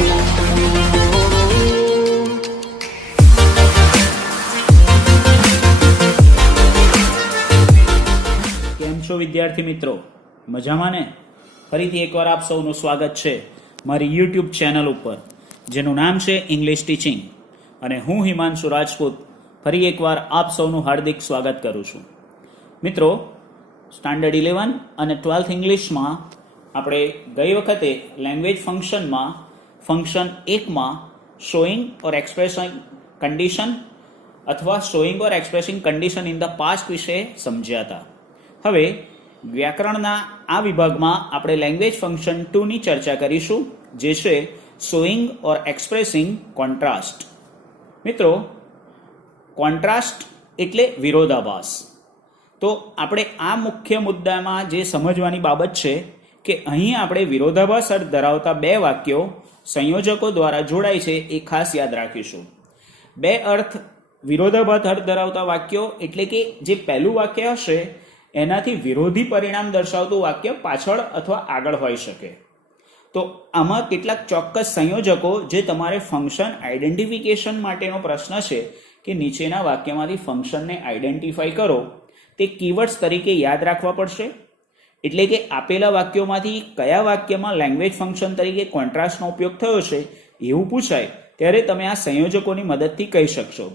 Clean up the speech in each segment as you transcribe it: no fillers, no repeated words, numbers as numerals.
કેમ છો વિદ્યાર્થી મિત્રો? મજામાં ને? ફરીથી એકવાર આપ સૌનું સ્વાગત છે મારી યુટ્યુબ ચેનલ ઉપર, જેનું નામ છે ઇંગ્લિશ ટીચિંગ, અને હું હિમાંશુ રાજપૂત ફરી એકવાર આપ સૌનું હાર્દિક સ્વાગત કરું છું. મિત્રો, સ્ટાન્ડર્ડ 11 અને 12th ઇંગ્લિશમાં આપણે ગઈ વખતે લેંગ્વેજ ફંક્શનમાં ફંક્શન 1માં શોઈંગ ઓર એક્સપ્રેસિંગ કન્ડિશન અથવા showing or expressing condition in the past વિશે સમજ્યા હતા. હવે વ્યાકરણના આ વિભાગમાં આપણે લેંગ્વેજ ફંક્શન 2ની ચર્ચા કરીશું, જે છે શોઈંગ ઓર એક્સપ્રેસિંગ કોન્ટ્રાસ્ટ. મિત્રો, કોન્ટ્રાસ્ટ એટલે વિરોધાભાસ. તો આપણે આ મુખ્ય મુદ્દામાં જે સમજવાની બાબત છે કે અહીં આપણે વિરોધાભાસ અર્થ ધરાવતા બે વાક્યો સંયોજકો દ્વારા જોડાય છે એ ખાસ યાદ રાખીશું. બે વિરોધાભાસ અર્થ ધરાવતા વાક્યો એટલે કે જે પહેલું વાક્ય હશે એનાથી વિરોધી પરિણામ દર્શાવતું વાક્ય પાછળ અથવા આગળ હોઈ શકે. તો આમાં કેટલાક ચોક્કસ સંયોજકો જે તમારે ફંક્શન આઈડેન્ટિફિકેશન માટેનો પ્રશ્ન છે કે નીચેના વાક્યમાંથી ફંક્શનને આઈડેન્ટિફાઈ કરો તે કીવર્ડ્સ તરીકે યાદ રાખવા પડશે. એટલે કે આપેલા વાક્યોમાંથી કયા વાક્યમાં લેંગ્વેજ ફંક્શન તરીકે કોન્ટ્રાસ્ટનો ઉપયોગ થયો છે એવું પૂછાય ત્યારે તમે આ સંયોજકોની મદદથી કહી શકશો.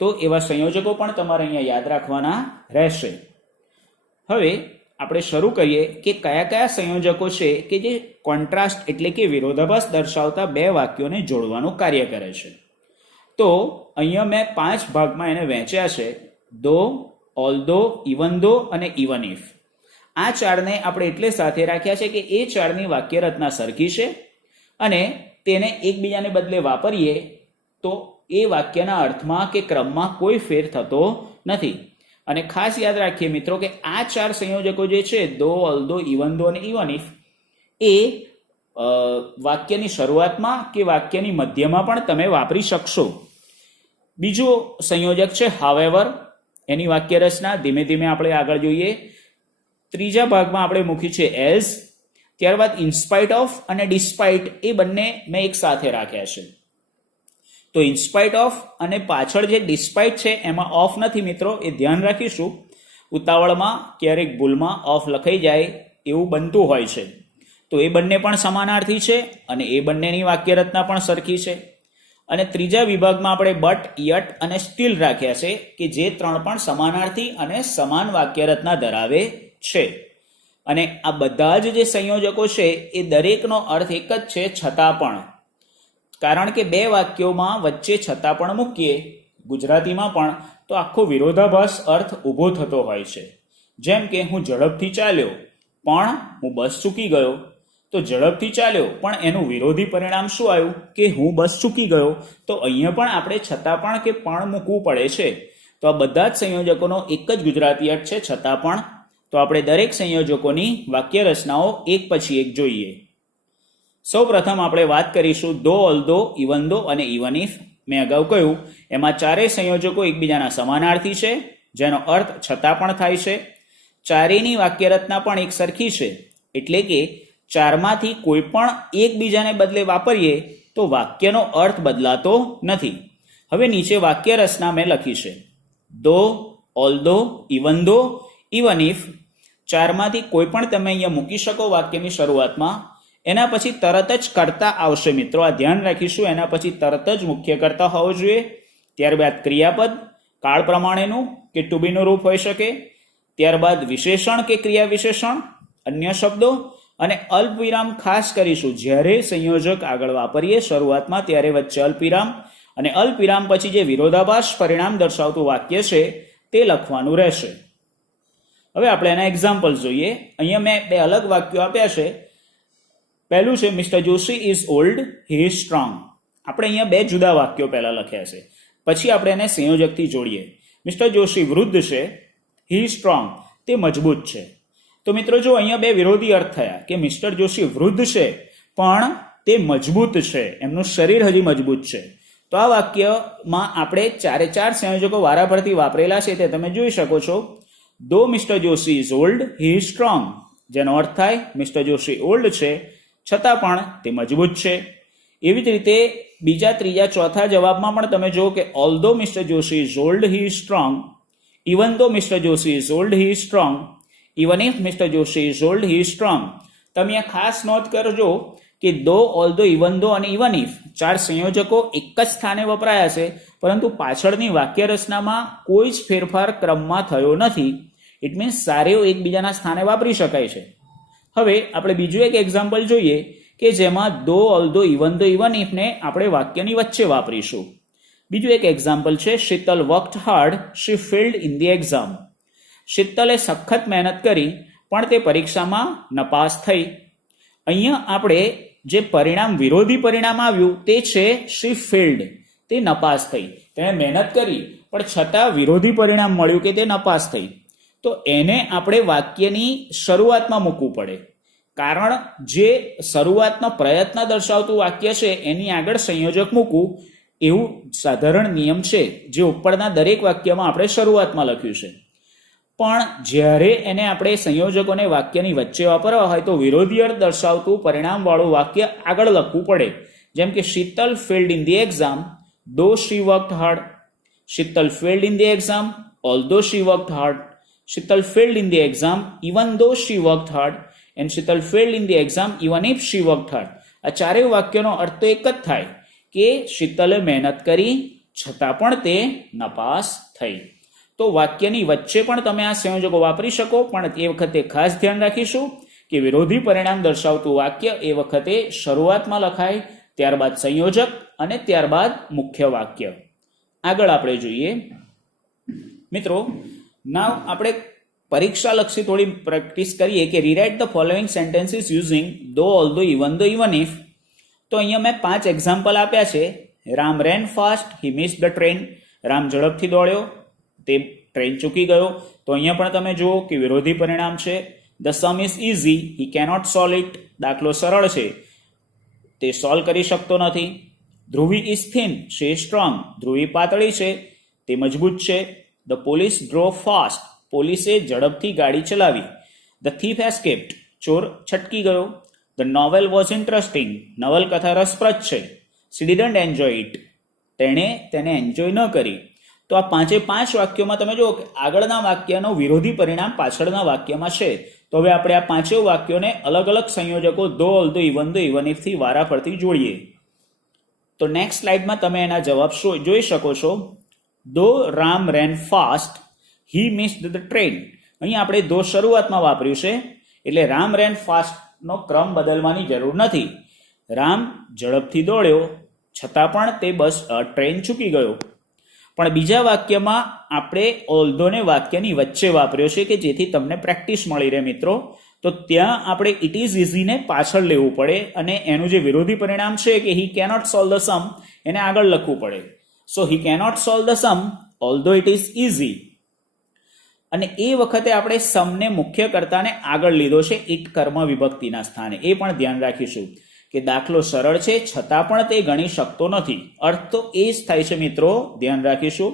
તો એવા સંયોજકો પણ તમારે અહીંયા યાદ રાખવાના રહેશે. હવે આપણે શરૂ કરીએ કે કયા કયા સંયોજકો છે કે જે કોન્ટ્રાસ્ટ એટલે કે વિરોધાભાસ દર્શાવતા બે વાક્યોને જોડવાનું કાર્ય કરે છે. તો અહીંયા મેં 5 ભાગમાં એને વહેંચ્યા છે: ધો, ઓલ્ધો, ઇવન ધો અને ઇવન ઇફ. આ ચારને આપણે એટલે સાથે રાખ્યા છે કે એ ચારની વાક્ય રચના સરખી છે અને તેને એકબીજાને બદલે વાપરીએ તો એ વાક્યના અર્થમાં કે ક્રમમાં કોઈ ફેર થતો નથી. અને ખાસ યાદ રાખીએ મિત્રો કે આ ચાર સંયોજકો જે છે, ધો, ઓલ્ધો, ઇવન ધો અને ઇવન ઇફ, એ વાક્યની શરૂઆતમાં કે વાક્યની મધ્યમાં પણ તમે વાપરી શકશો. બીજો સંયોજક છે હાવેવર. એની વાક્ય રચના ધીમે ધીમે આપણે આગળ જોઈએ. ત્રીજા ભાગમાં આપણે મૂક્યું છે એઝ. ત્યારબાદ ઇનસ્પાઇટ ઓફ અને ડિસ્પાઇટ, એ બંને મેં એક સાથે રાખ્યા છે. તો ઇનસ્પાઇટ ઓફ અને પાછળ જે ડિસ્પાઇટ છે એમાં ઓફ નથી મિત્રો, એ ધ્યાન રાખીશું. ઉતાવળમાં ક્યારેક ભૂલમાં ઓફ લખાઈ જાય એવું બનતું હોય છે. તો એ બંને પણ સમાનાર્થી છે અને એ બંનેની વાક્ય રચના પણ સરખી છે. અને ત્રીજા વિભાગમાં આપણે બટ, યટ અને સ્ટીલ રાખ્યા છે કે જે ત્રણ પણ સમાનાર્થી અને સમાન વાક્ય રચના ધરાવે છે. અને આ બધા જ જે સંયોજકો છે એ દરેકનો અર્થ એક જ છે, છતાં પણ. કારણ કે બે વાક્યોમાં વચ્ચે છતાં પણ મૂકીએ ગુજરાતીમાં પણ તો આખો વિરોધાભાસ અર્થ ઊભો થતો હોય છે. જેમ કે હું ઝડપથી ચાલ્યો પણ હું બસ ચૂકી ગયો. તો ઝડપથી ચાલ્યો પણ એનું વિરોધી પરિણામ શું આવ્યું કે હું બસ ચૂકી ગયો. તો અહીંયા પણ આપણે છતાં પણ કે પણ મૂકવું પડે છે. તો આ બધા જ સંયોજકોનો એક જ ગુજરાતી અર્થ છે, છતાં પણ. તો આપણે દરેક સંયોજકોની વાક્ય રચનાઓ એક પછી એક જોઈએ. સૌ પ્રથમ આપણે વાત કરીશું ધો, ઓલ્ધો, ઇવન ધો અને ઇવન ઇફ. મેં અગાઉ કહ્યું એમાં ચારેય સંયોજકો એકબીજાના સમાનાર્થી છે, જેનો અર્થ છતાં પણ થાય છે. ચારેયની વાક્ય રચના પણ એક સરખી છે, એટલે કે ચારમાંથી કોઈ પણ એકબીજાને બદલે વાપરીએ તો વાક્યનો અર્થ બદલાતો નથી. હવે નીચે વાક્ય રચના મેં લખી છે: ધો, although, even though, even if. ચારમાંથી કોઈ પણ તમે અહીંયા મૂકી શકો વાક્યની શરૂઆતમાં. એના પછી તરત જ કર્તા આવશે મિત્રો, આ ધ્યાન રાખીશું. એના પછી તરત જ મુખ્ય કર્તા હોવો જોઈએ. ત્યારબાદ ક્રિયાપદ, કાળ પ્રમાણેનું કે ટુ બીનું રૂપ હોઈ શકે. ત્યારબાદ વિશેષણ કે ક્રિયા વિશેષણ, અન્ય શબ્દો અને અલ્પવિરામ ખાસ કરીશું. જ્યારે સંયોજક આગળ વાપરીએ શરૂઆતમાં ત્યારે વચ્ચે અલ્પવિરામ, અને અલ્પવિરામ પછી જે વિરોધાભાસ પરિણામ દર્શાવતું વાક્ય છે તે લખવાનું રહેશે. હવે આપણે એના એક્ઝામ્પલ જોઈએ. અહીંયા મેં બે અલગ વાક્યો આપ્યા છે. પહેલું છે mister Joshi is old, he is strong. આપણે અહીંયા બે જુદા વાક્યો પહેલા લખ્યા છે, પછી આપણે એને સંયોજકથી જોડીએ. મિસ્ટર જોશી વૃદ્ધ છે, હી ઇઝ સ્ટ્રોંગ, તે મજબૂત છે. તો મિત્રો જો અહીંયા બે વિરોધી અર્થ થયા કે મિસ્ટર જોશી વૃદ્ધ છે પણ તે મજબૂત છે, એમનું શરીર હજી મજબૂત છે. તો આ વાક્યમાં આપણે ચારે ચાર સંયોજકો વારાફરતી વાપરેલા છે તે તમે જોઈ શકો છો. ધો mister Joshi is old, he is strong, જેનો અર્થ થાય મિસ્ટર જોશી ઓલ્ડ છે છતાં પણ તે મજબૂત છે. એવી જ રીતે બીજા, ત્રીજા, ચોથા જવાબમાં પણ તમે જુઓ કે although mister Joshi is old he is strong, even though mister Joshi is old he is strong, even if mister Joshi is old he is strong. તમે આ ખાસ નોંધ કરજો કે ધો, ઓલ્ધો, ઇવન ધો અને ઇવન ઇફ 4 સંયોજકો એક જ સ્થાને વપરાયા છે, પરંતુ પાછળની વાક્ય રચનામાં કોઈ જ ફેરફાર ક્રમમાં થયો નથી. ઇટ મીન્સ સારેઓ એકબીજાના સ્થાને વાપરી શકાય છે. હવે આપણે બીજું એક એક્ઝામ્પલ જોઈએ કે જેમાં though, although, even though, even if ને આપણે વાક્યની વચ્ચે વાપરીશું. બીજું એક એક્ઝામ્પલ છે Sheetal worked hard, she failed in the exam. શીતલે સખત મહેનત કરી પણ તે પરીક્ષામાં નપાસ થઈ. અહીંયા આપણે જે પરિણામ, વિરોધી પરિણામ આવ્યું તે છે શી ફેલ્ડ, તે નપાસ થઈ. તેણે મહેનત કરી પણ છતાં વિરોધી પરિણામ મળ્યું કે તે નપાસ થઈ. તો એને આપણે વાક્યની શરૂઆતમાં મૂકવું પડે, કારણ જે શરૂઆતનો પ્રયત્ન દર્શાવતું વાક્ય છે એની આગળ સંયોજક મૂકવું એવું સાધારણ નિયમ છે, જે ઉપરના દરેક વાક્યમાં આપણે શરૂઆતમાં લખ્યું છે. પણ જ્યારે એને આપણે સંયોજકોને વાક્યની વચ્ચે વાપરવા હોય તો વિરોધી અર્થ દર્શાવતું પરિણામવાળું વાક્ય આગળ લખવું પડે. જેમ કે Sheetal failed in the exam though she worked hard, Sheetal failed in the exam although she worked hard, Sheetal failed in the exam even though she worked hard and Sheetal failed in the exam even if she worked hard. આ ચારેય વાક્યનો અર્થ તો એક જ થાય કે શીતલે મહેનત કરી છતાં પણ તે નપાસ થઈ. તો વાક્યની વચ્ચે પણ તમે આ સંયોજકો વાપરી શકો, પણ એ વખતે ખાસ ધ્યાન રાખીશું કે વિરોધી પરિણામ દર્શાવતું વાક્ય એ વખતે શરૂઆતમાં લખાય, ત્યારબાદ સંયોજક અને ત્યારબાદ મુખ્ય વાક્ય. આગળ આપણે જોઈએ મિત્રો, નાવ આપણે પરીક્ષાલક્ષી થોડી પ્રેક્ટિસ કરીએ કે rewrite the following sentences using though, although, even though, even if. તો અહીંયા મેં 5 એક્ઝામ્પલ આપ્યા છે. Ram ran fast, he miss the train. Ram ઝડપથી દોડ્યો, તે ટ્રેન ચૂકી ગયો. તો અહીંયા પણ તમે જુઓ કે વિરોધી પરિણામ છે. The sum is easy, he cannot solve it. દાખલો સરળ છે, તે સોલ્વ કરી શકતો નથી. Dhruvi is thin, she is strong. Dhruvi પાતળી છે, તે મજબૂત છે. ધ પોલીસ ડ્રોવ ફાસ્ટ, પોલીસે ઝડપથી ગાડી ચલાવી. ધ થીફ એસ્કેપ્ડ, ચોર છટકી ગયો. ધ નોવેલ વોઝ ઇન્ટરેસ્ટિંગ, નવલકથા રસપ્રદ છે. શી ડિડન્ટ એન્જોય ઇટ, તેણે તેને એન્જોય ન કરી. તો આ 5 વાક્યોમાં તમે જુઓ કે આગળના વાક્યનો વિરોધી પરિણામ પાછળના વાક્યમાં છે. તો હવે આપણે આ 5 વાક્યોને અલગ અલગ સંયોજકો ધો, although, even though, even if થી વારાફરતી જોડીએ. તો નેક્સ્ટ સ્લાઇડમાં તમે એના જવાબ જોઈ શકો છો. Though Ram ran fast, he missed the train. અહીં આપણે ધો શરૂઆતમાં વાપર્યું છે, એટલે રામ રેન ફાસ્ટનો ક્રમ બદલવાની જરૂર નથી. રામ ઝડપથી દોડ્યો છતાં પણ તે ટ્રેન ચૂકી ગયો. પણ બીજા વાક્યમાં આપણે ઓલ્ધોને વાક્યની વચ્ચે વાપર્યો છે કે જેથી તમને પ્રેક્ટિસ મળી રહે મિત્રો. તો ત્યાં આપણે ઇટ ઇઝ ઇઝીને પાછળ લેવું પડે અને એનું જે વિરોધી પરિણામ છે કે he cannot solve the sum એને આગળ લખવું પડે. So he cannot solve the sum although it is easy. અને એ વખતે આપણે સમને મુખ્ય કર્તાને આગળ લીધો છે ઇટ કર્મ વિભક્તિના સ્થાને. એ પણ ધ્યાન રાખીશું કે દાખલો સરળ છે છતાં પણ તે ગણી શકતો નથી. અર્થ તો એ જ થાય છે મિત્રો, ધ્યાન રાખીશું.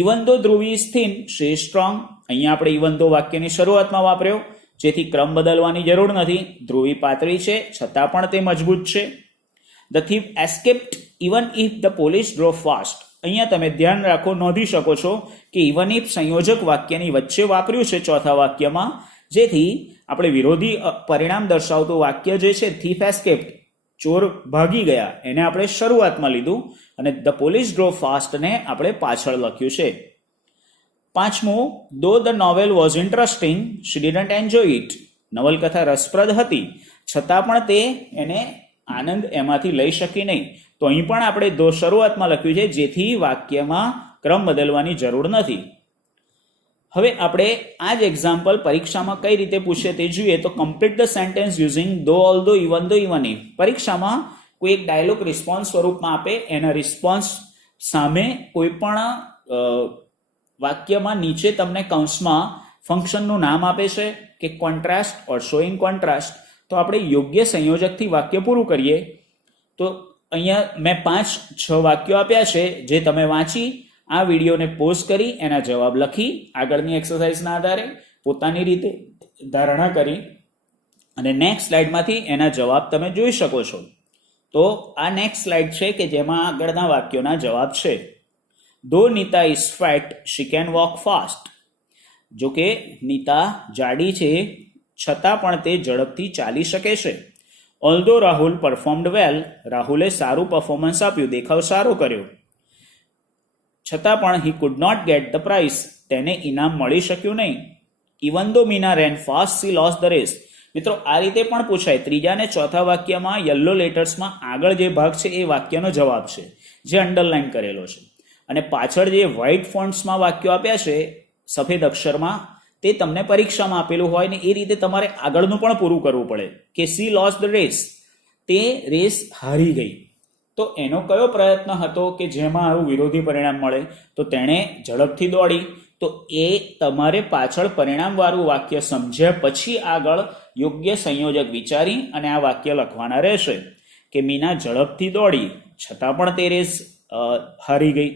Even though Dhruvi is thin, she is strong. અહીંયા આપણે ઇવન ધો વાક્યની શરૂઆતમાં વાપર્યો, જેથી ક્રમ બદલવાની જરૂર નથી. ધ્રુવી પાતળી છે છતાં પણ તે મજબૂત છે. The thief escaped even if the police drove fast. અહીંયા તમે ધ્યાન રાખો, નોંધી શકો છો કે ઇવન ઇફ સંયોજક વાક્યની વચ્ચે વાપર્યું છે ચોથા વાક્યમાં, જેથી આપણે વિરોધી પરિણામ દર્શાવતું વાક્ય જે છે થીફ એસ્કેપ્ડ, ચોર ભાગી ગયા, એને આપણે શરૂઆતમાં લીધું અને ધ પોલીસ ડ્રોવ ફાસ્ટને આપણે પાછળ લખ્યું છે. 5મું, though the novel was interesting, she didn't enjoy it. નવલકથા રસપ્રદ હતી છતાં પણ તે એને આનંદ એમાંથી લઈ શકી નહીં. તો અહીં પણ આપણે ધો શરૂઆતમાં લખ્યું છે, જેથી વાક્યમાં ક્રમ બદલવાની જરૂર નથી. હવે આપણે આ જ એક્ઝામ્પલ પરીક્ષામાં કઈ રીતે પૂછે તે જોઈએ. તો complete the sentence using though, although, even though, even if. પરીક્ષામાં કોઈ એક ડાયલોગ રિસ્પોન્સ સ્વરૂપમાં આપે, એના રિસ્પોન્સ સામે કોઈ પણ વાક્યમાં નીચે તમને કૌંસમાં ફંક્શનનું નામ આપે છે કે કોન્ટ્રાસ્ટ ઓર શોઈંગ કોન્ટ્રાસ્ટ. તો આપણે યોગ્ય સંયોજકથી વાક્ય પૂરું કરીએ. તો અહીંયા મેં 5-6 વાક્યો આપ્યા છે, જે તમે વાંચી આ વિડીયોને પોઝ કરી એના જવાબ લખી આગળની એક્સરસાઇઝના આધારે પોતાની રીતે ધારણા કરી અને નેક્સ્ટ સ્લાઇડમાંથી એના જવાબ તમે જોઈ શકો છો. તો આ નેક્સ્ટ સ્લાઇડ છે કે જેમાં આગળના વાક્યોના જવાબ છે. Though Nita is fat she can walk fast. જો કે નીતા જાડી છે છતાં પણ તે ઝડપથી ચાલી શકે છે. ઓલ્ધો રાહુલ પરફોર્મ્ડ વેલ, રાહુલે સારું પરફોર્મન્સ આપ્યું, દેખાવ સારો કર્યો, છતાં પણ he could not get the prize, તેને ઇનામ મળી શક્યું નહીં. Even though Meena ran fast she lost the race. મિત્રો આ રીતે પણ પૂછાય. ત્રીજા અને ચોથા વાક્યમાં યલો લેટર્સમાં આગળ જે ભાગ છે એ વાક્યનો જવાબ છે જે અંડરલાઇન કરેલો છે, અને પાછળ જે વ્હાઇટ ફોન્ટ્સમાં વાક્યો આપ્યા છે સફેદ અક્ષરમાં તે તમને પરીક્ષામાં આપેલું હોય ને એ રીતે તમારે આગળનું પણ પૂરું કરવું પડે કે સી લોસ ધ રેસ, તે રેસ હારી ગઈ. તો એનો કયો પ્રયત્ન હતો કે જેમાં આવું વિરોધી પરિણામ મળે? તો તેણે ઝડપથી દોડી. તો એ તમારે પાછળ પરિણામવાળું વાક્ય સમજ્યા પછી આગળ યોગ્ય સંયોજક વિચારી અને આ વાક્ય લખવાના રહેશે કે મીના ઝડપથી દોડી છતાં પણ તે રેસ હારી ગઈ.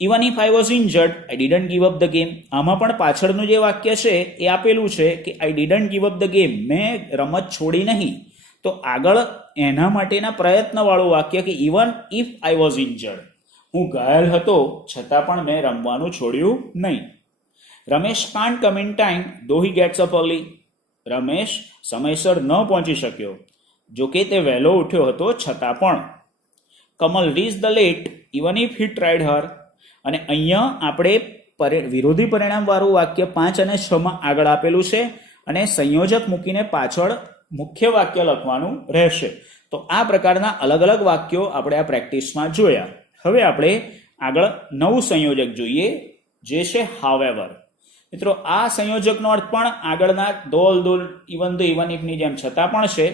Even if I was injured I didn't give up the game. આમાં પણ પાછળનું જે વાક્ય છે એ આપેલું છે કે આઈ didn't give up the game, મેં રમત છોડી નહીં. તો આગળ એના માટેના પ્રયત્નવાળું વાક્ય કે even if I was injured, હું ઘાયલ હતો છતાં પણ મેં રમવાનું છોડ્યું નહીં. Ramesh can't come in time though he gets up early. Ramesh સમયસર ન પહોંચી શક્યો, જો કે તે વહેલો ઉઠ્યો હતો છતાં પણ. Kamal reach the late even if he tried her. અને અહીંયા આપણે વિરોધી પરિણામવાળું વાક્ય 5 અને 6 માં આગળ આપેલું છે અને સંયોજક મૂકીને પાછળ મુખ્ય વાક્ય લખવાનું રહેશે. તો આ પ્રકારના અલગ અલગ વાક્યો આપણે આ પ્રેક્ટિસમાં જોયા. હવે આપણે આગળ નવું સંયોજક જોઈએ જે છે હાવેવર. મિત્રો આ સંયોજકનો અર્થ પણ આગળના દોલ દોલ ઇવન ધ ઇવન ઇફની જેમ છતાં પણ છે,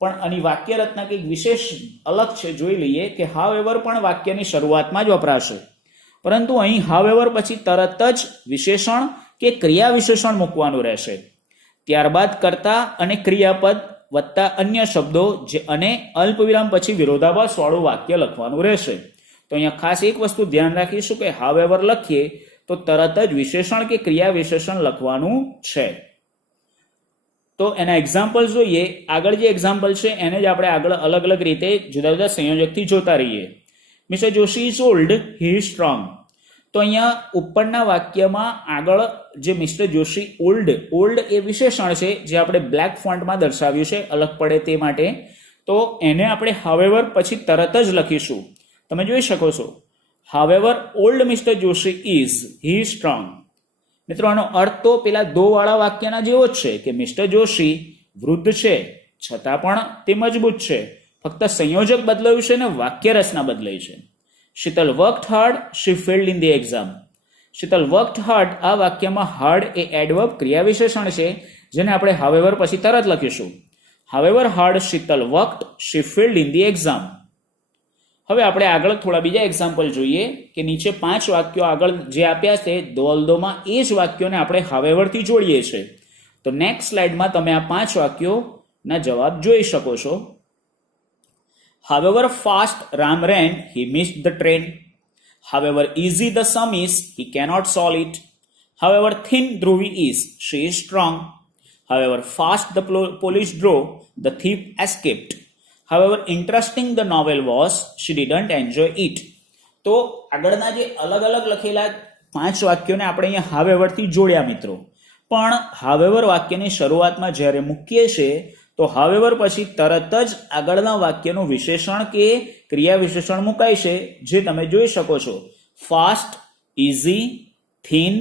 પણ આની વાક્ય રચના કંઈક વિશેષ અલગ છે. જોઈ લઈએ કે હાવેવર પણ વાક્યની શરૂઆતમાં જ વપરાશે, પરંતુ અહીં હાવેવર પછી તરત જ વિશેષણ કે ક્રિયા વિશેષણ મૂકવાનું રહેશે. ત્યારબાદ કર્તા અને ક્રિયાપદ વત્તા અન્ય શબ્દો જે અને અલ્પવિરામ પછી વિરોધાભાસ વાળું વાક્ય લખવાનું રહેશે. તો અહીંયા ખાસ એક વસ્તુ ધ્યાન રાખીશું કે હાવેવર લખીએ તો તરત જ વિશેષણ કે ક્રિયા વિશેષણ લખવાનું છે. તો એના એક્ઝામ્પલ જોઈએ. આગળ જે એક્ઝામ્પલ છે એને જ આપણે આગળ અલગ અલગ રીતે જુદા જુદા સંયોજકથી જોતા રહીએ. Mister Joshi is old, he is strong. તો અહીંયા ઉપરના વાક્યમાં આગળ જે મિસ્ટર જોશી ઓલ્ડ એ વિશેષણ છે જે આપણે બ્લેક ફોન્ટમાં દર્શાવ્યું છે અલગ પડે તે માટે. તો એને આપણે હાવેવર પછી તરત જ લખીશું. તમે જોઈ શકો છો however old mister Joshi is, he is strong. મિત્રો આનો અર્થ તો પેલા દો વાળા વાક્યના જેવો જ છે કે મિસ્ટર જોશી વૃદ્ધ છે છતાં પણ તે મજબૂત છે, ફક્ત સંયોજક બદલાયું છે ને વાક્ય રચના બદલાઈ છે. Sheetal worked hard, she failed in the exam. Sheetal worked hard, આ વાક્યમાં હાર્ડ એ એડવર્બ ક્રિયા વિશેષણ છે જેને આપણે હાવેવર પછી તરત લખીશું. However hard Sheetal worked, she failed in the exam. હવે આપણે આગળ થોડા બીજા એક્ઝામ્પલ જોઈએ કે નીચે 5 વાક્યો આગળ જે આપ્યા છે દોલદોમાં એ જ વાક્યોને આપણે હાવેવરથી જોડીએ છીએ. તો નેક્સ્ટ સ્લાઇડમાં તમે આ 5 વાક્યોના જવાબ જોઈ શકો છો. However fast Ram ran, he missed the train. However easy the sum is, he cannot solve it. However thin Dhruvi is, she is strong. However fast the police drove, the thief escaped. However interesting the novel was, she didn't enjoy it. તો આગળના જે અલગ અલગ લખેલા 5 વાક્યોને આપણે અહીંયા હાવેવરથી જોડ્યા મિત્રો. પણ હાવેવર વાક્યની શરૂઆતમાં જ્યારે મૂકીએ છીએ તો હાવેવર પછી તરત જ આગળના વાક્યનું વિશેષણ કે ક્રિયા વિશેષણ મુકાય છે જે તમે જોઈ શકો છો. ફાસ્ટ, ઇઝી, થિન,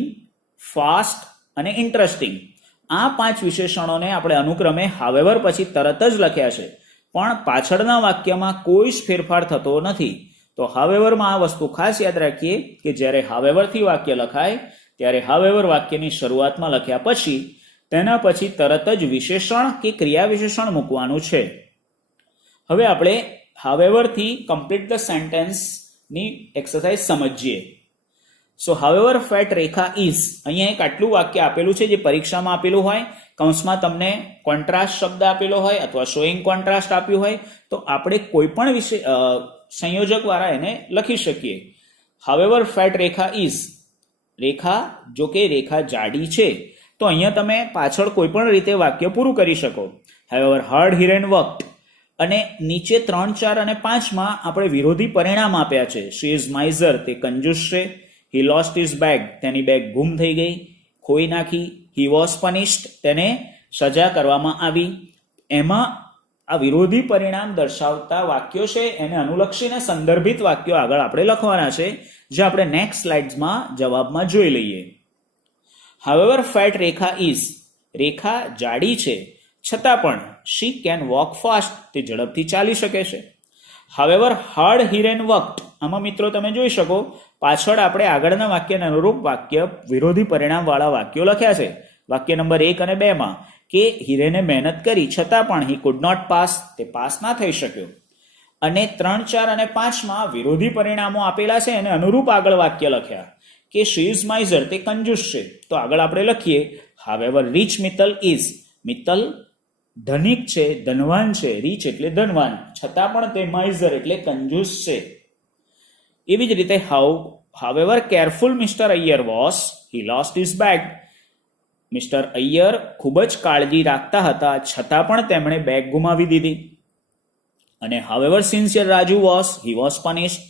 ફાસ્ટ અને ઇન્ટરેસ્ટિંગ. આ 5 વિશેષણોને આપણે અનુક્રમે હાવેવર પછી તરત જ લખ્યા છે, પણ પાછળના વાક્યમાં કોઈ જ ફેરફાર થતો નથી. તો હાવેવરમાં આ વસ્તુ ખાસ યાદ રાખીએ કે જ્યારે હાવેવરથી વાક્ય લખાય ત્યારે હાવેવર વાક્યની શરૂઆતમાં લખ્યા પછી તેના પછી તરત જ વિશેષણ કે ક્રિયા વિશેષણ મૂકવાનું છે. હવે આપણે હાવેવરથી કમ્પ્લીટ ધ સેન્ટેન્સની એક્સરસાઇઝ સમજીએ. સો હાવેવર ફેટ રેખા ઇઝ, અહીંયા એક આટલું વાક્ય આપેલું છે જે પરીક્ષામાં આપેલું હોય, કૌંસમાં તમને કોન્ટ્રાસ્ટ શબ્દ આપેલો હોય અથવા શોઈંગ કોન્ટ્રાસ્ટ આપ્યું હોય તો આપણે કોઈ પણ વિશે સંયોજક દ્વારા એને લખી શકીએ. હાવેવર ફેટ રેખા ઇઝ, રેખા જો કે રેખા જાડી છે તો અહીંયા તમે પાછળ કોઈ પણ રીતે વાક્ય પૂરું કરી શકો. હાવેવર હાર્ડ હિરેન વર્કડ, અને નીચે 3, 4 અને 5માં આપણે વિરોધી પરિણામ આપ્યા છે. શી ઇઝ માઇઝર, તે કંજૂસ છે. હી લોસ્ટ હિઝ બેગ, તેની બેગ ગુમ થઈ ગઈ, ખોઈ નાખી. હી વોઝ પનિશ્ડ, તેને સજા કરવામાં આવી. એમાં આ વિરોધી પરિણામ દર્શાવતા વાક્યો છે, એને અનુલક્ષીને સંદર્ભિત વાક્યો આગળ આપણે લખવાના છે, જે આપણે નેક્સ્ટ સ્લાઇડ્સમાં જવાબમાં જોઈ લઈએ. હાવેવર ફેટ રેખા ઇઝ, રેખા જાડી છે છતાં પણ શી કેન વોક ફાસ્ટ, તે ઝડપથી ચાલી શકે છે. હાવેવર હાર્ડ હિરેન વર્કડ, આમાં મિત્રો તમે જોઈ શકો પાછળ આપણે આગળના વાક્યને અનુરૂપ વાક્ય વિરોધી પરિણામવાળા વાક્યો લખ્યા છે. વાક્ય નંબર 1 અને 2માં કે હિરેને મહેનત કરી છતાં પણ હી કુડ નોટ પાસ, તે પાસ ના થઈ શક્યો. અને 3, 4 અને 5માં વિરોધી પરિણામો આપેલા છે, એને અનુરૂપ આગળ વાક્ય લખ્યા કે શી ઇઝ માઇઝર, તે કંજૂસ છે. તો આગળ આપણે લખીએ however rich Mittal is, Mittal ધનિક છે, ધનવાન છે. રીચ એટલે ધનવાન, છતાં પણ તે માઇઝર એટલે કંજૂસ છે. એવી જ રીતે however careful mister Iyer was, he lost his bag. Mister Iyer ખૂબ જ કાળજી રાખતા હતા છતાં પણ તેમણે બેગ ગુમાવી દીધી. અને however sincere Raju was, he was punished.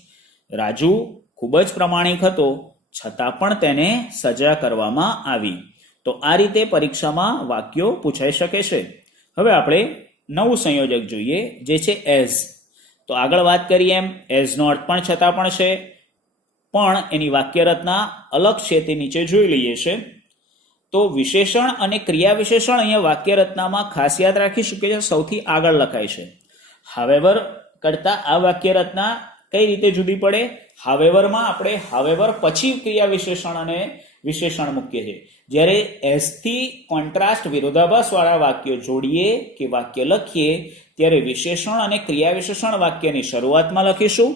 Raju ખૂબ જ પ્રમાણિક હતો છતાં પણ તેને સજા કરવામાં આવી. તો આ રીતે પરીક્ષામાં વાક્યો પૂછાઈ શકે છે. હવે આપણે નવું સંયોજક જોઈએ, જે છે એઝ. તો આગળ વાત કરીએ એમ એઝનો અર્થ પણ છતાં પણ છે, પણ એની વાક્ય રચના અલગ છે, તે નીચે જોઈ લઈએ છે. તો વિશેષણ અને ક્રિયા વિશેષણ અહીંયા વાક્ય રચનામાં ખાસ યાદ રાખીશું કે સૌથી આગળ લખાય છે. હાવેવર કરતા આ વાક્ય રચના કઈ રીતે જુદી પડે? હાવેવરમાં આપણે હાવેવર પછી ક્રિયા વિશેષણ અને વિશેષણ મૂકીએ છીએ. જ્યારે એઝથી કોન્ટ્રાસ્ટ વિરોધાભાસ વાળા વાક્યો જોડીએ કે વાક્ય લખીએ ત્યારે વિશેષણ અને ક્રિયા વિશેષણ વાક્યની શરૂઆતમાં લખીશું,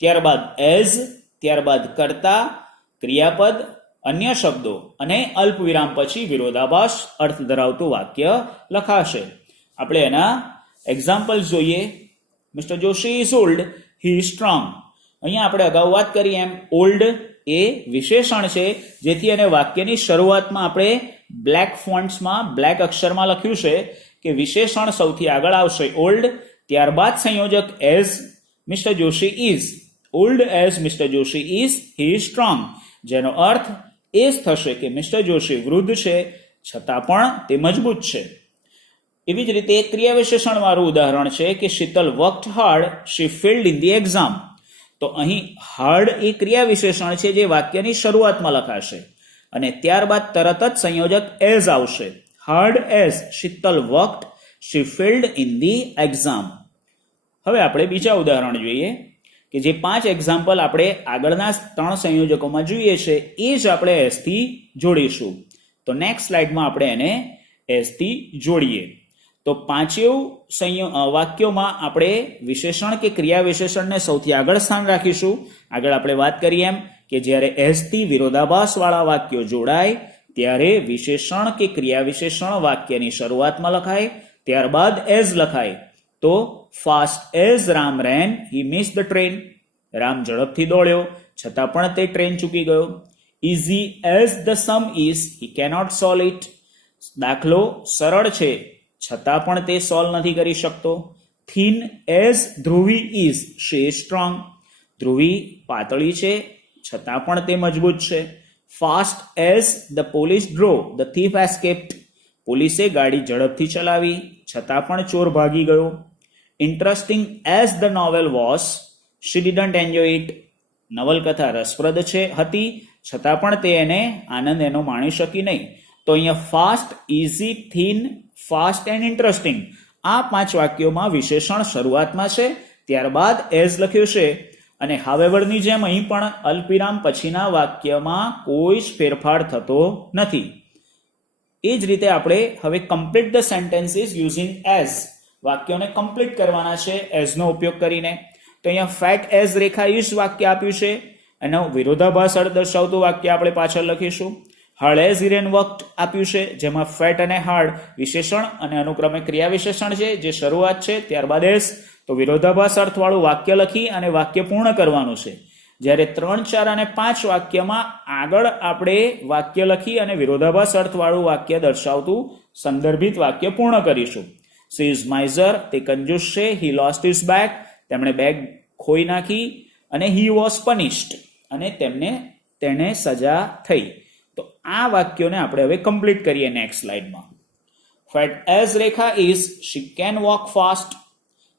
ત્યારબાદ એઝ, ત્યારબાદ કરતા, ક્રિયાપદ, અન્ય શબ્દો અને અલ્પ વિરામ પછી વિરોધાભાસ અર્થ ધરાવતું વાક્ય લખાશે. આપણે એના એક્ઝામ્પલ્સ જોઈએ. Mister Joshi is old, he is strong. અહીંયા આપણે અગાઉ વાત કરી એમ ઓલ્ડ એ વિશેષણ છે, જેથી એને વાક્યની શરૂઆતમાં આપણે બ્લેક ફોન્ટ્સમાં બ્લેક અક્ષરમાં લખ્યું છે કે વિશેષણ સૌથી આગળ આવશે ઓલ્ડ, ત્યારબાદ સંયોજક as. Mister Joshi is, old as mister Joshi is, he is strong, જેનો અર્થ એ જ થશે કે મિસ્ટર જોશી વૃદ્ધ છે છતાં પણ તે મજબૂત છે. એવી જ રીતે ક્રિયા વિશેષણ વાળું ઉદાહરણ છે કે Sheetal worked hard, she failed in the exam. તો અહીં હાર્ડ એ ક્રિયા વિશેષણ છે જે વાક્યની શરૂઆતમાં લખાશે અને ત્યારબાદ તરત જ સંયોજક એઝ આવશે. Hard as Sheetal worked, she failed in the exam. હવે આપણે બીજા ઉદાહરણ જોઈએ કે જે 5 એક્ઝામ્પલ આપણે આગળના 3 સંયોજકોમાં જોઈએ છે એ જ આપણે એઝથી જોડીશું. તો નેક્સ્ટ સ્લાઇડમાં આપણે એને એઝથી જોડીએ. તો 5 વાક્યોમાં આપણે વિશેષણ કે ક્રિયા વિશેષણને સૌથી આગળ સ્થાન રાખીશું. આગળ આપણે વાત કરીએ એમ કે જ્યારે એઝથી વિરોધાભાસ વાળા વાક્યો જોડાય ત્યારે વિશેષણ કે ક્રિયા વિશેષણ વાક્યની શરૂઆતમાં લખાય, ત્યારબાદ એઝ લખાય. તો fast as Ram ran, he miss the train. Ram ઝડપથી દોડ્યો છતાં પણ તે ટ્રેન ચૂકી ગયો. Easy as the sum is, he cannot solve it. દાખલો સરળ છે છતાં પણ તે સોલ્વ નથી કરી શકતો. Thin as Dhruvi is, she is strong. Dhruvi પાતળી છે છતાં પણ તે મજબૂત છે. Fast as the police drew, the thief escaped. પોલીસે ગાડી ઝડપથી ચલાવી છતાં પણ ચોર ભાગી ગયો. Interesting as the novel was, she didn't enjoy it. નવલકથા રસપ્રદ હતી છતાં પણ તે એને આનંદ એનો માણી શકી નહીં. તો અહીંયા fast, easy, thin, fast and interesting આ 5 વાક્યોમાં વિશેષણ શરૂઆતમાં છે, ત્યારબાદ એઝ લખ્યું છે અને હાવેવરની જેમ અહીં પણ અલ્પવિરામ પછીના વાક્યમાં કોઈ જ ફેરફાર થતો નથી. એ જ રીતે આપણે હવે complete the sentences using as વાક્યોને કમ્પ્લીટ કરવાના છે એઝનો ઉપયોગ કરીને. તો અહીંયા ફેટ એઝ રેખા ઇઝ વાક્ય આપ્યું છે, એનો વિરોધાભાસ અર્થ દર્શાવતું વાક્ય આપણે પાછળ લખીશું. હાર્ડ એઝ હિરેન વર્કડ આપ્યું છે, જેમાં ફેટ અને હાર્ડ વિશેષણ અને અનુક્રમે ક્રિયા વિશેષણ છે જે શરૂઆત છે, ત્યારબાદ એઝ. તો વિરોધાભાસ અર્થવાળું વાક્ય લખી અને વાક્ય પૂર્ણ કરવાનું છે. જ્યારે 3, 4 અને 5 વાક્યમાં આગળ આપણે વાક્ય લખી અને વિરોધાભાસ અર્થવાળું વાક્ય દર્શાવતું સંદર્ભિત વાક્ય પૂર્ણ કરીશું. સી ઇઝ માઇઝર, તે કંજૂસ છે. હી લોસ્ટ હિઝ બેગ, તેમણે બેગ ખોઈ નાખી. અને હી વોઝ પનિશ્ડ, અને તેને સજા થઈ. તો આ વાક્યોને આપણે હવે કમ્પ્લીટ કરીએ નેક્સ્ટ સ્લાઇડમાં. Fat as Rekha is, she can walk fast.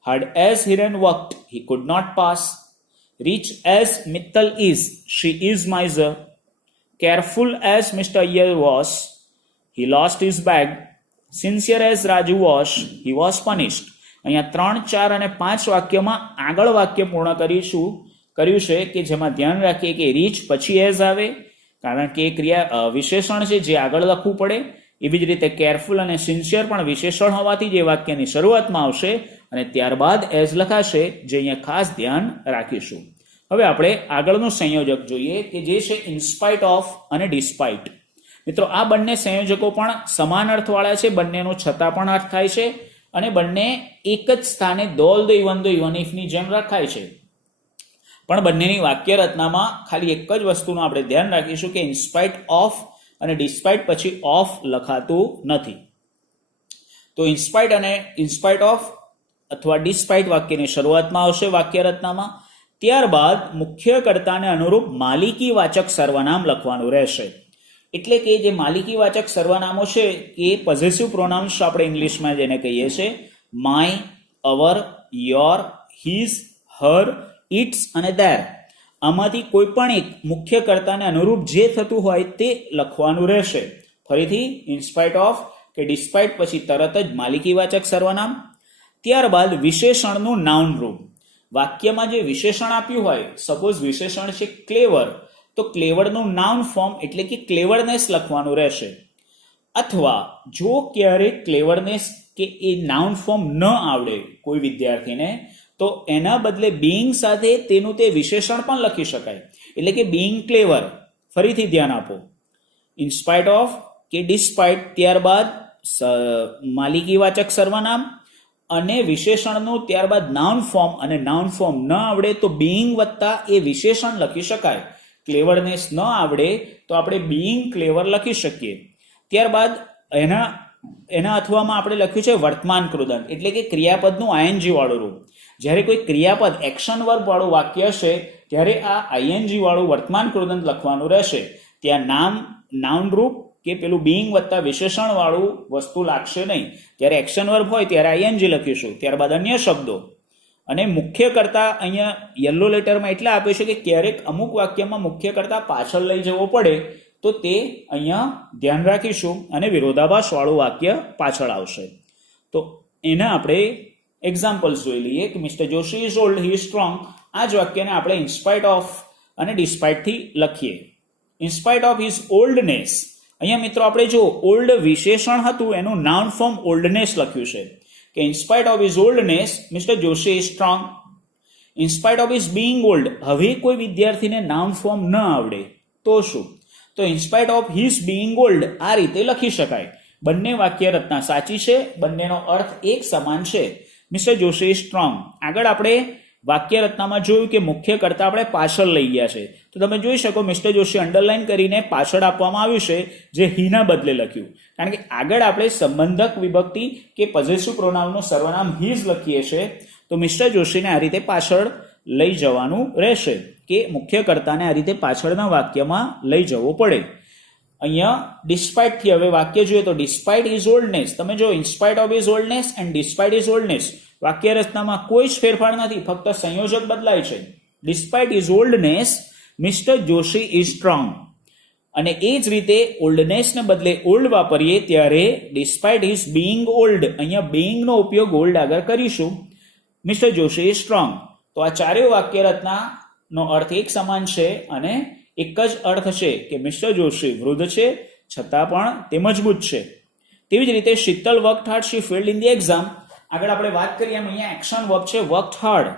Hard as Hiran worked, he could not pass. Rich as Mittal is, she is miser. Careful as mister Iyer was, he lost his bag. Sincere as Raju was, he was punished. અહીંયા 3, 4 અને 5 વાક્યમાં આગળ વાક્ય પૂર્ણ કર્યું છે કે જેમાં ધ્યાન રાખીએ કે રીચ પછી એઝ આવે, કારણ કે ક્રિયા વિશેષણ છે જે આગળ લખવું પડે. એવી જ રીતે કેરફુલ અને સિન્સિયર પણ વિશેષણ હોવાથી જે વાક્યની શરૂઆતમાં આવશે અને ત્યારબાદ એઝ લખાશે, જે અહીંયા ખાસ ધ્યાન રાખીશું. હવે આપણે આગળનું સંયોજક જોઈએ કે જે છે ઇન્સ્પાઇટ ઓફ અને ડિસ્પાઇટ. મિત્રો, આ બંને સંયોજકો પણ સમાન અર્થવાળા છે, બંનેનો છતાં પણ અર્થ થાય છે અને બંને એક જ સ્થાને દોલ દો ઇવન દો ઇવન ઇફની જેમ રખાય છે. પણ બંનેની વાક્ય રચનામાં ખાલી એક જ વસ્તુનું આપણે ધ્યાન રાખીશું કે ઇન્સ્પાઇટ ઓફ અને ડિસ્પાઇટ પછી ઓફ લખાતું નથી. તો ઇન્સ્પાઇટ ઓફ અથવા ડિસ્પાઇટ વાક્યની શરૂઆતમાં આવશે વાક્ય રચનામાં. ત્યારબાદ મુખ્ય કર્તાને અનુરૂપ માલિકીવાચક સર્વનામ લખવાનું રહેશે. એટલે કે જે માલિકીવાચક સર્વનામો છે એ પોઝેસિવ પ્રોનાઉન્સ આપણે ઇંગ્લિશમાં જેને કહીએ છીએ, my, our, your, his, her, its અને ધેર. આમાંથી કોઈ પણ એક મુખ્ય કર્તાને અનુરૂપ જે થતું હોય તે લખવાનું રહેશે. ફરીથી ઇન્સ્પાઇટ ઓફ કે ડિસ્પાઇટ પછી તરત જ માલિકીવાચક સર્વનામ. ત્યારબાદ વિશેષણનું નાઉન રૂપ. વાક્યમાં જે વિશેષણ આપ્યું હોય, સપોઝ વિશેષણ છે ક્લેવર, તો ક્લેવરનું નાઉન ફોર્મ એટલે કે ક્લેવરનેસ લખવાનું રહેશે. અથવા જો ક્યારેક ક્લેવરનેસ કે એ નાઉન ફોર્મ ન આવડે કોઈ વિદ્યાર્થીને, તો એના બદલે બીઇંગ સાથે તેનું તે વિશેષણ પણ લખી શકાય. એટલે કે બીઇંગ ક્લેવર. ફરીથી ધ્યાન આપો, ઇન્સ્પાઇટ ઓફ કે ડિસ્પાઇટ, ત્યારબાદ માલિકીવાચક સર્વનામ અને વિશેષણનું ત્યારબાદ નાઉન ફોર્મ, અને નાઉન ફોર્મ ન આવડે તો બીઇંગ વત્તા એ વિશેષણ લખી શકાય. ક્લેવરનેસ ન આવડે તો આપણે બીઇંગ ક્લેવર લખી શકીએ. ત્યારબાદ એના અથવામાં આપણે લખ્યું છે વર્તમાન કૃદંત, એટલે કે ક્રિયાપદનું આઈએનજી વાળું રૂપ. જ્યારે કોઈ ક્રિયાપદ એક્શન વર્બ વાળું વાક્ય હશે ત્યારે આ આઈએનજી વાળું વર્તમાન કૃદંત લખવાનું રહેશે. ત્યાં નાઉન રૂપ કે પેલું બીઇંગ વત્તા વિશેષણ વાળું વસ્તુ લાગશે નહીં. જ્યારે એક્શન વર્બ હોય ત્યારે આઈએનજી લખીશું, ત્યારબાદ અન્ય શબ્દો. અને મુખ્ય કર્તા અહીંયા યલો લેટરમાં એટલે આપે છે કે ક્યારેક અમુક વાક્યમાં મુખ્ય કર્તા પાછળ લઈ જવો પડે તો તે અહીંયા ધ્યાન રાખીશું અને વિરોધાભાસ વાળું વાક્ય પાછળ આવશે. તો એના આપણે એક્ઝામ્પલ્સ જોઈ લઈએ કે mister Joshi is old, he is strong. આ જ વાક્યને આપણે ઇન્સ્પાઇટ ઓફ અને ડિસ્પાઇટથી લખીએ. In spite of his oldness. અહીંયા મિત્રો આપણે જો ઓલ્ડ વિશેષણ હતું એનું નાઉન ફોર્મ ઓલ્ડનેસ લખ્યું છે કે in spite of his oldness mister Joshi is strong. In spite of his being old. હવે કોઈ વિદ્યાર્થીને નાઉન ફોર્મ ન આવડે તો શું? તો in spite of his being old આ રીતે લખી શકાય. બંને વાક્ય રચના સાચી છે, બંનેનો અર્થ એક સમાન છે. Mister Joshi is strong. આગળ આપણે વાક્ય રચનામાં જોયું કે મુખ્ય કર્તા આપણે પાછળ લઈ ગયા છે. તો તમે જોઈ શકો મિસ્ટર જોશી અંડરલાઈન કરીને પાછળ આપવામાં આવ્યું છે, જે હીના બદલે લખ્યું. કારણ કે આગળ આપણે સંબંધક વિભક્તિ કે પોઝેસિવ પ્રોનાઉનનું સર્વનામ હીઝ લખીએ છીએ, તો મિસ્ટર જોશીને આ રીતે પાછળ લઈ જવાનું રહેશે કે મુખ્ય કર્તાને આ રીતે પાછળના વાક્યમાં લઈ જવો પડે. અહીંયા ડિસ્પાઇટ થી હવે વાક્ય જોઈએ તો ડિસ્પાઇટ ઇઝ ઓલ્ડનેસ. તમે જો in spite of is oldness and despite is oldness વાક્ય રચનામાં કોઈ જ ફેરફાર નથી, ફક્ત સંયોજક બદલાય છે. Despite is oldness mister Joshi is strong. અને એ જ રીતે ઓલ્ડનેસને બદલે ઓલ્ડ વાપરીએ ત્યારે ડિસ્પાઇટ ઇઝ બીઇંગ ઓલ્ડ. અહીંયા બીઇંગનો ઉપયોગ ઓલ્ડ આગળ કરીશું. Mister Joshi is strong. તો આ ચારેય વાક્ય રચનાનો અર્થ એક સમાન છે અને એક જ અર્થ છે કે મિસ્ટર જોશી વૃદ્ધ છે છતાં પણ તે મજબૂત છે. તેવી જ રીતે Sheetal worked hard, she failed in the exam. આગળ આપણે વાત કરીએ એમ અહીંયા એક્શન વર્બ છે વર્કડ હાર્ડ.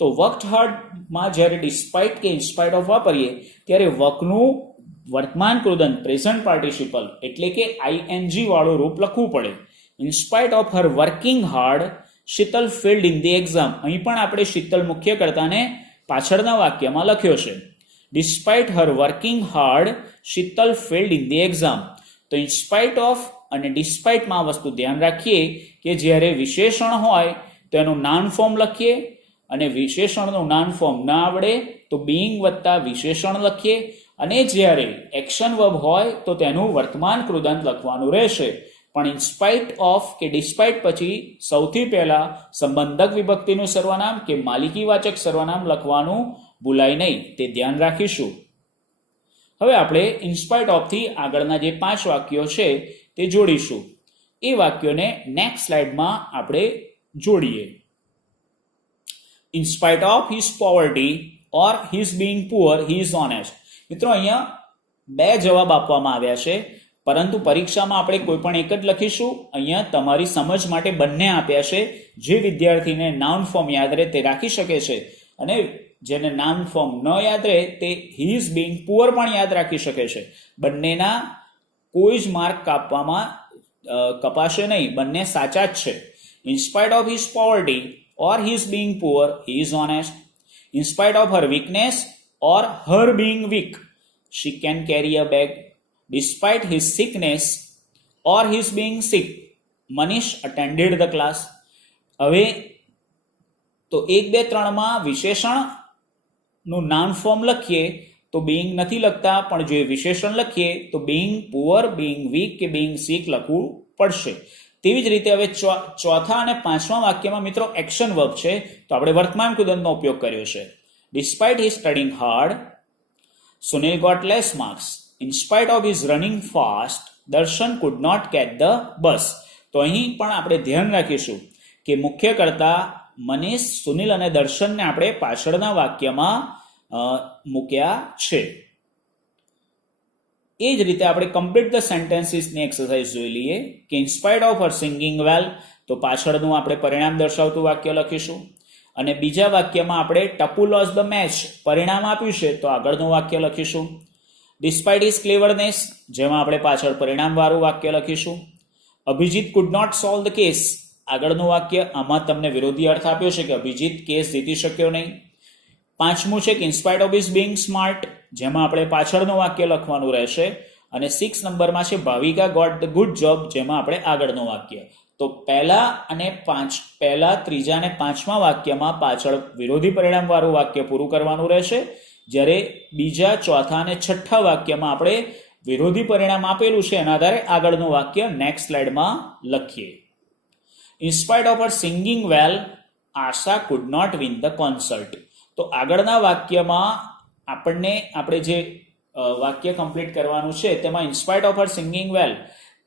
તો વર્કડ હાર્ડમાં જ્યારે ડિસ્પાઇટ કે ઇન્સ્પાઇટ ઓફ વાપરીએ ત્યારે વર્કનું વર્તમાન કૃદંત પ્રેઝન્ટ પાર્ટિસિપલ એટલે કે આઈએનજી વાળું રૂપ લખવું પડે. In spite of her working hard Sheetal failed in the exam. અહીં પણ આપણે શીતલ મુખ્ય કર્તાને પાછળના વાક્યમાં લખ્યો છે. Despite Har working hard Sheetal failed in the exam. તો ઇન્સ્પાઇટ ઓફ અને ડિસ્પાઇટમાં આ વસ્તુ ધ્યાન રાખીએ કે જ્યારે વિશેષણ હોય તો એનું નાઉન ફોર્મ લખીએ, અને વિશેષણનું નાઉન ફોર્મ ના આવડે તો બીઇંગ વત્તા વિશેષણ લખીએ, અને જ્યારે એક્શન વર્બ હોય તો તેનું વર્તમાન કૃદંત લખવાનું રહેશે. પણ ઇન્સ્પાઇટ ઓફ કે ડિસ્પાઇટ પછી સૌથી પહેલા સંબંધક વિભક્તિનું સર્વનામ કે માલિકીવાચક સર્વનામ લખવાનું ભૂલાય નહીં, તે ધ્યાન રાખીશું. હવે આપણે ઇન્સ્પાઇટ ઓફ થી આગળના જે 5 વાક્યો છે તે જોડીશું. એ વાક્યોને નેક્સ્ટ સ્લાઇડમાં આપણે જોડીએ. In spite of his poverty or his being poor, he is honest. મિત્રો અહીંયા 2 જવાબ આપવામાં આવ્યા છે, પરંતુ પરીક્ષામાં આપણે કોઈ પણ એક જ લખીશું. અહીંયા તમારી સમજ માટે બંને આપ્યા છે. જે વિદ્યાર્થીને નાઉન ફોર્મ યાદ રહે તે રાખી શકે છે, અને જેને નાઉન ફોર્મ ન યાદ રહે તે he is being poor પણ યાદ રાખી શકે છે. બંનેના કોઈ જ માર્ક કપાશે નહીં, બંને સાચા જ છે. In spite of his poverty or his being poor, he is honest. In spite of her weakness or her being weak, she can carry a bag. Despite his sickness or his being sick, Manish attended the class. હવે તો 1, 2, 3 માં વિશેષણનું noun form લખીએ તો being નથી લખતા, પણ જો વિશેષણ લખીએ તો being poor, being weak કે being sick લખવું પડશે. તેવી જ રીતે હવે ચોથા અને 5મા વાક્યમાં મિત્રો એક્શન વર્બ છે, તો આપણે વર્તમાન કૃદંતનો ઉપયોગ કર્યો છે. Despite his studying hard, Sunil got less marks. In spite of his running fast, Darshan could not catch the bus. તો અહીં પણ આપણે ધ્યાન રાખીશું કે મુખ્ય કરતા મનીષ, સુનિલ અને દર્શનને આપણે પાછળના વાક્યમાં મૂક્યા છે. એ જ રીતે આપણે કમ્પ્લીટ ધ સેન્ટેન્સીસની એક્સરસાઇઝ જોઈ લઈએ કે in spite of her singing well, તો પાછળનું આપણે પરિણામ દર્શાવતું વાક્ય લખીશું. અને બીજા વાક્યમાં આપણે ટપુ લોસ ધ મેચ પરિણામ આપ્યું છે, તો આગળનું વાક્ય લખીશું. ડિસ્પાઇટ હિઝ ક્લેવરનેસ, જેમાં આપણે પાછળ પરિણામવાળું વાક્ય લખીશું. Abhijit could not solve the case, આગળનું વાક્ય આમાં તમને વિરોધી અર્થ આપ્યો છે કે અભિજીત કેસ જીતી શક્યો નહીં. 5મું છે કે in spite of his being smart, જેમાં આપણે પાછળનું વાક્ય લખવાનું રહેશે. અને 6 નંબરમાં છે Bhavika got the good job, જેમાં આપણે આગળનું વાક્ય. તો પહેલા, 3જા અને 5મા વાક્યમાં પાછળ વિરોધી પરિણામવાળું વાક્ય પૂરું કરવાનું રહેશે, જ્યારે બીજા, ચોથા અને 6ઠા વાક્યમાં આપણે વિરોધી પરિણામ આપેલું છે એના આધારે આગળનું વાક્ય નેક્સ્ટ સ્લાઇડમાં લખીએ. In spite of her singing well, Asha could not win the concert. તો આગળના વાક્યમાં આપણે જે વાક્ય કમ્પ્લીટ કરવાનું છે તેમાં in spite of her singing well,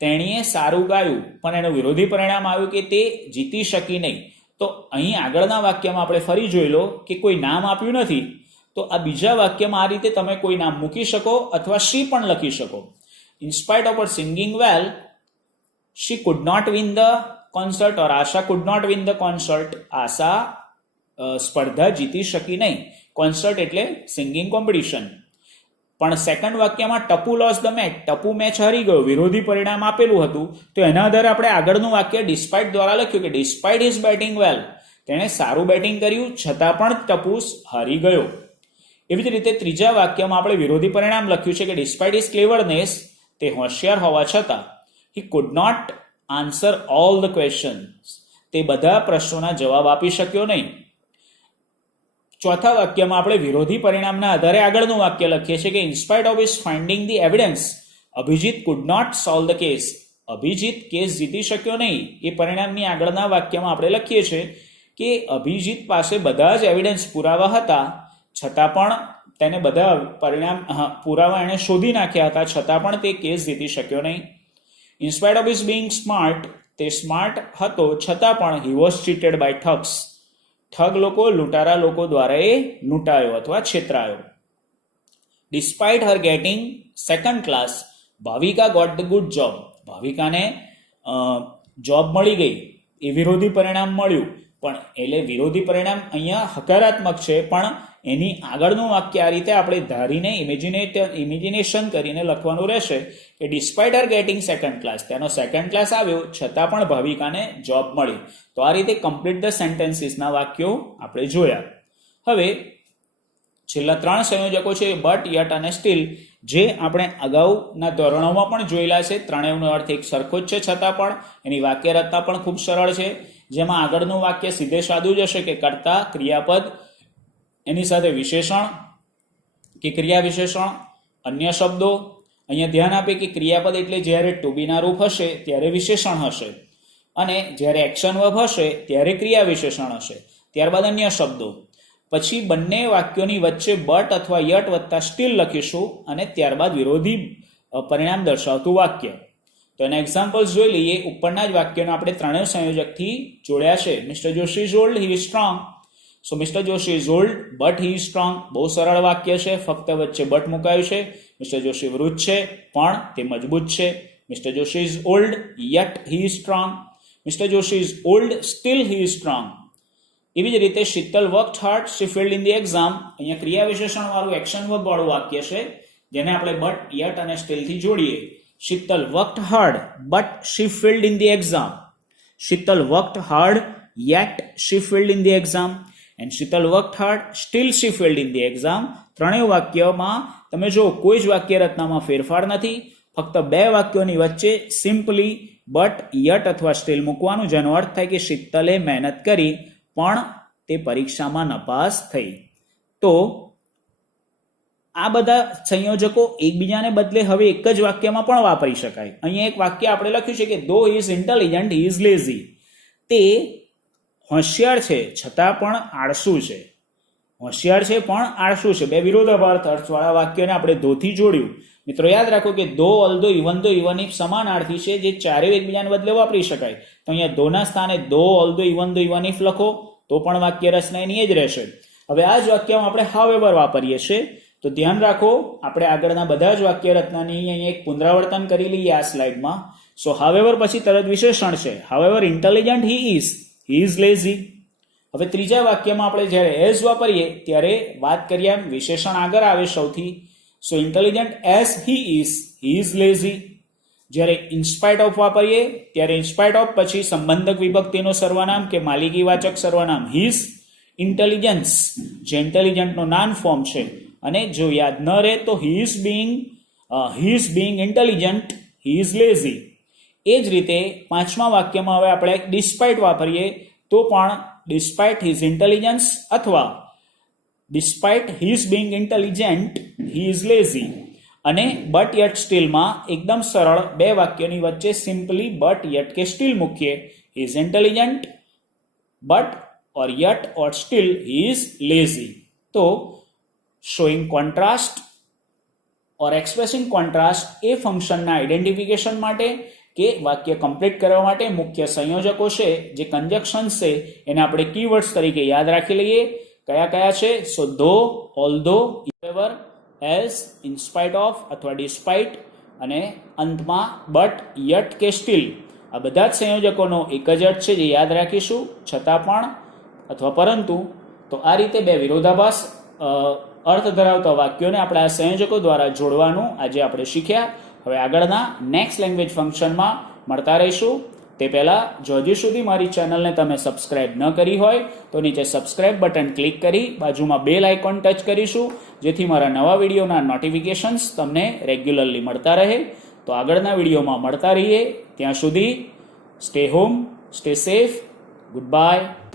તેણીએ સારું ગાયું પણ એનું વિરોધી પરિણામ આવ્યું કે તે જીતી શકી નહીં. તો અહીં આગળના વાક્યમાં આપણે ફરી જોઈ લો કે કોઈ નામ આપ્યું નથી, તો આ બીજા વાક્યમાં આ રીતે તમે કોઈ નામ મૂકી શકો અથવા શી પણ લખી શકો. In spite of her singing well, she could not win the concert or Asha could not win the concert. Asha સ્પર્ધા જીતી શકી નહીં. કોન્સર્ટ એટલે સિંગિંગ કોમ્પિટિશન. પણ સેકન્ડ વાક્યમાં Tapu loss the match, Tapu match હારી ગયો, વિરોધી પરિણામ આપેલું હતું, તો એના આધારે આપણે આગળનું વાક્ય ડિસ્પાઇટ દ્વારા લખ્યું કે ડિસ્પાઇટ હિઝ બેટિંગ વેલ, તેણે સારું બેટિંગ કર્યું છતાં પણ ટપુ હારી ગયો. એવી જ રીતે ત્રીજા વાક્યમાં આપણે વિરોધી પરિણામ લખ્યું છે કે ડિસ્પાઇટ હિઝ ક્લેવરનેસ, તે હોશિયાર હોવા છતાં he could not answer all the questions, તે બધા પ્રશ્નોના જવાબ આપી શક્યો નહીં. ચોથા વાક્યમાં આપણે વિરોધી પરિણામના આધારે આગળનું વાક્ય લખીએ છીએ કે in spite of his finding the evidence, Abhijit could not solve the case, Abhijit case જીતી શક્યો નહીં. એ પરિણામની આગળના વાક્યમાં આપણે લખીએ છીએ કે અભિજીત પાસે બધા જ એવિડન્સ પુરાવા હતા, છતાં પણ તેને બધા પુરાવા એણે શોધી નાખ્યા હતા, છતાં પણ તે કેસ જીતી શક્યો નહીં. In spite of his being smart, તે સ્માર્ટ હતો છતાં પણ he was cheated by thugs, ઠગ લોકો, લૂંટારા લોકો દ્વારા એ લૂંટાયો અથવા છેતરાયો. Despite her getting second class, Bhavika got the good job, ભાવિકાને જોબ મળી ગઈ, એ વિરોધી પરિણામ મળ્યું. પણ એટલે વિરોધી પરિણામ અહીંયા હકારાત્મક છે, પણ એની આગળનું વાક્ય આ રીતે આપણે ધારીને ઇમેજિનેશન કરીને લખવાનું રહેશે કે despite her getting second class, તેનો સેકન્ડ ક્લાસ આવ્યો છતાં પણ ભાવિકાને જોબ મળી. તો આ રીતે કમ્પ્લીટ ધ સેન્ટેન્સીસના વાક્યો આપણે જોયા. હવે છેલ્લા 3 સંયોજકો છે બટ, યટ અને સ્ટીલ, જે આપણે અગાઉના ધોરણોમાં પણ જોયેલા છે. ત્રણેયનો અર્થ એક સરખો જ છે, છતાં પણ એની વાક્ય રચના પણ ખૂબ સરળ છે. જેમાં આગળનું વાક્ય સીધે સાદું જ હશે કે કર્તા, ક્રિયાપદ, એની સાથે વિશેષણ કે ક્રિયા વિશેષણ, અન્ય શબ્દો. અહીંયા ધ્યાન આપીએ કે ક્રિયાપદ એટલે જ્યારે ટુ બીના રૂપ હશે ત્યારે વિશેષણ હશે, અને જ્યારે એક્શન વર્બ હશે ત્યારે ક્રિયા વિશેષણ હશે. ત્યારબાદ અન્ય શબ્દો. પછી બંને વાક્યોની વચ્ચે બટ અથવા યટ વત્તા સ્ટીલ લખીશું, અને ત્યારબાદ વિરોધી પરિણામ દર્શાવતું વાક્ય. તો એના એક્ઝામ્પલ્સ જોઈ લઈએ. ઉપરના જ વાક્યોને આપણે ત્રણેય સંયોજકથી જોડ્યા છે. Mister Joshi is old, he is strong. So mister Joshi is old but he is strong. બહુ સરળ વાક્ય છે, ફક્ત વચ્ચે બટ મુકાયું છે. મિસ્ટર જોશી વૃદ્ધ છે પણ તે મજબૂત છે. Mister Joshi is old yet he is strong. Mister Joshi is old still he is strong. એવી જ રીતે Sheetal worked hard, she failed in the exam. અહીંયા ક્રિયા વિશેષણ વાળું એક્શન વર્બ વાળું વાક્ય છે, જેને આપણે બટ, યટ અને સ્ટીલ થી જોડીએ. Sheetal worked hard but she failed in the exam. Sheetal worked hard yet she failed in the exam. And Sheetal worked hard still she failed in the exam. ત્રણેય વાક્યમાં તમે જો કોઈ જ વાક્ય રચનામાં ફેરફાર નથી, ફક્ત બે વાક્યોની વચ્ચે સિમ્પલી બટ, યટ અથવા સ્ટીલ મૂકવાનું, જેનો અર્થ થાય કે શીતલે મહેનત કરી પણ તે પરીક્ષામાં નપાસ થઈ. તો આ બધા સંયોજકો એકબીજાને બદલે હવે એક જ વાક્યમાં પણ વાપરી શકાય. અહીંયા એક વાક્ય આપણે લખ્યું છે કે ધો he is intelligent he is lazy. તે હોશિયાર છે છતાં પણ આળસુ છે. હોશિયાર છે પણ આળસુ છે. બે વિરોધાભાસ અર્થવાળા વાક્યોને આપણે ધોથી જોડ્યું. મિત્રો યાદ રાખો કે ધો, ઓલ્ધો, ઇવન ઇફ સમાનાર્થી છે, જે ચારેય એકબીજાને બદલે વાપરી શકાય. તો અહીંયા ધોના સ્થાને ધો, ઓલ્ધો, ઇવન ઇફ લખો તો પણ વાક્ય રચના એની જ રહેશે. હવે આ જ વાક્યમાં આપણે હાવેવર વાપરીએ છીએ. તો ધ્યાન રાખો, આપણે આગળના બધા જ વાક્ય રચનાની અહીંયા એક પુનરાવર્તન કરી લઈએ આ સ્લાઇડમાં. સો હાવેવર પછી તરત વિશેષણ છે. However intelligent he is lazy. હવે ત્રીજા વાક્યમાં આપણે જ્યારે એઝ વાપરીએ ત્યારે વાત કરીએ એમ વિશેષણ આગળ આવે સૌથી. So intelligent as he is lazy. જ્યારે ઇન્સ્પાઇટ ઓફ વાપરીએ ત્યારે ઇન્સ્પાઇટ ઓફ પછી સંબંધક વિભક્તિનો સર્વનામ કે માલિકીવાચક સર્વનામ હિઝ ઇન્ટેલિજન્સ, જે ઇન્ટેલિજન્ટનું નાન ફોર્મ છે. અને જો યાદ ન રહે તો he is being intelligent he is lazy. એ જ રીતે પાંચમા વાક્યમાં હવે આપણે ડિસ્પાઇટ વાપરીએ તો પણ ડિસ્પાઇટ હિઝ ઇન્ટેલિજન્સ અથવા despite his being intelligent he is lazy. અને બટ યટ સ્ટીલમાં એકદમ સરળ બે વાક્યોની વચ્ચે સિમ્પલી બટ યટ કે સ્ટીલ મૂકીએ. He is intelligent but or yet or steel he is lazy. તો શોઈંગ કોન્ટ્રાસ્ટ ઓર એક્સપ્રેસિંગ કોન્ટ્રાસ્ટ એ ફંક્શનના આઈડેન્ટિફિકેશન માટે કે વાક્ય કમ્પ્લીટ કરવા માટે મુખ્ય સંયોજકો છે, જે કન્જક્શન્સ છે, એને આપણે કીવર્ડ્સ તરીકે યાદ રાખી લઈએ. કયા કયા છે? સો ધો, ઓલ્ધો, ઇવેવર, એઝ, ઇન્સ્પાઇટ ઓફ અથવા ડિસ્પાઇટ, અને અંતમાં બટ, યટ કે સ્ટીલ. આ બધા જ સંયોજકોનો એક જ અર્થ છે, જે યાદ રાખીશું. છતાં પણ અથવા પરંતુ. તો આ રીતે બે વિરોધાભાસ અર્થ ધરાવતા વાક્યોને આપણે આ સંયોજકો દ્વારા જોડવાનું આજે આપણે શીખ્યા. હવે આગળના નેક્સ્ટ લેંગ્વેજ ફંક્શનમાં મળતા રહીશું. તે પહેલાં જો હજી સુધી મારી ચેનલને તમે સબસ્ક્રાઇબ ન કરી હોય તો નીચે સબસ્ક્રાઇબ બટન ક્લિક કરી બાજુમાં બેલ આઇકોન ટચ કરીશું, જેથી મારા નવા વિડીયોના નોટિફિકેશન્સ તમને રેગ્યુલરલી મળતા રહે. તો આગળના વિડીયોમાં મળતા રહીએ. ત્યાં સુધી stay home, stay safe, good bye.